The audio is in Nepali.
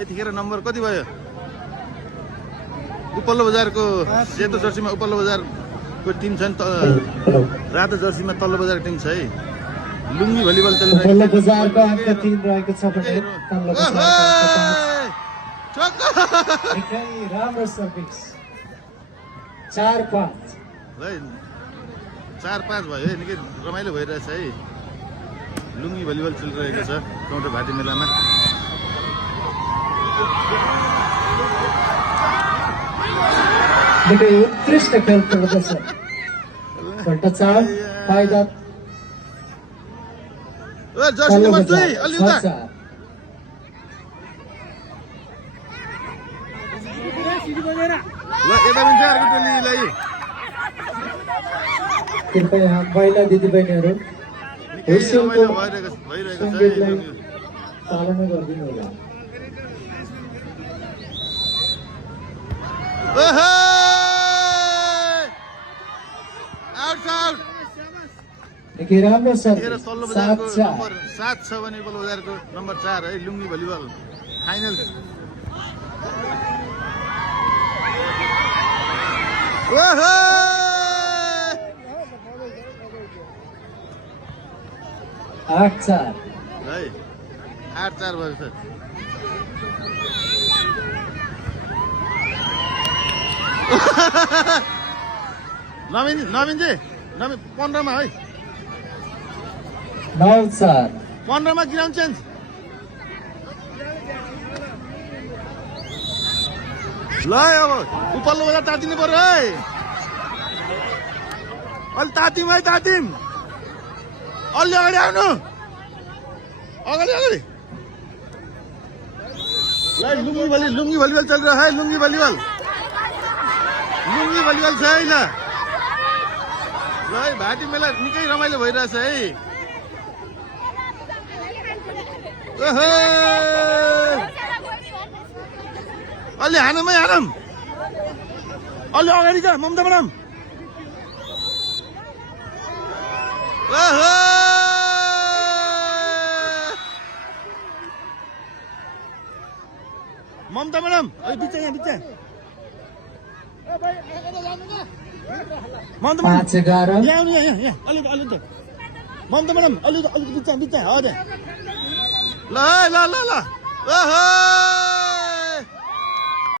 यतिखेर नम्बर कति भयो? उपल्लो बजारको सेतो जर्सीमा उपल्लो बजारको टिम छ नि, रातो जर्सीमा तल्लो बजारको टिम छ है। लुङ्गी भलिबल उपल्लो बजारको अंक 3 रहेको छ भने तल्लो बजारको अंक 5। निकै राम्रो सर्भिस। 4-5 है 4-5 भयो है। निकै रमाइलो भइरहेछ है। लुङ्गी भलिबल चलिरहेको छ टोटो भाटी मेलामा। निकै उत्कृष्ट खेल प्रदर्शन। भट्टाचार पाइदात जर्सी नम्बर 2 अलि उता ल यता पनि छ अर्को टोलीलाई। कृपया महिला दिदीबहिनीहरू हुइसेलको सङ्गीतलाई पालना गरिदिनु होला। निकै राम्रो सर्भिस। 7 छ भने उपल्लो बजारको नम्बर 4 है। लुङ्गी भलिबल फाइनल। 8-4 है 8-4 भएको छ। नवीन चाहिँ 15 मा है। 9-4 15 मा ग्राउन्ड चेन्ज। ल अब उपल्लो बजार तातिनु पर्यो है। अलि तातिम है तातिम। अलि अगाडि आउनु। अगाडि ल लुङ्गी भलिबल चलिरहेको है। लुङ्गी भलिबल छ है। ल है भाटी मेला निकै रमाइलो भइरहेछ है। अलि हानौँ है हानौँ। अलि अगाडि जा ममता म्याडम। ममता म्याडम अलि बिच यहाँ बिच। ममता म्याडम 5-11 यहाँ आउनु यहाँ अलि त ममता म्याडम अलि बिच हजुर। ल है ल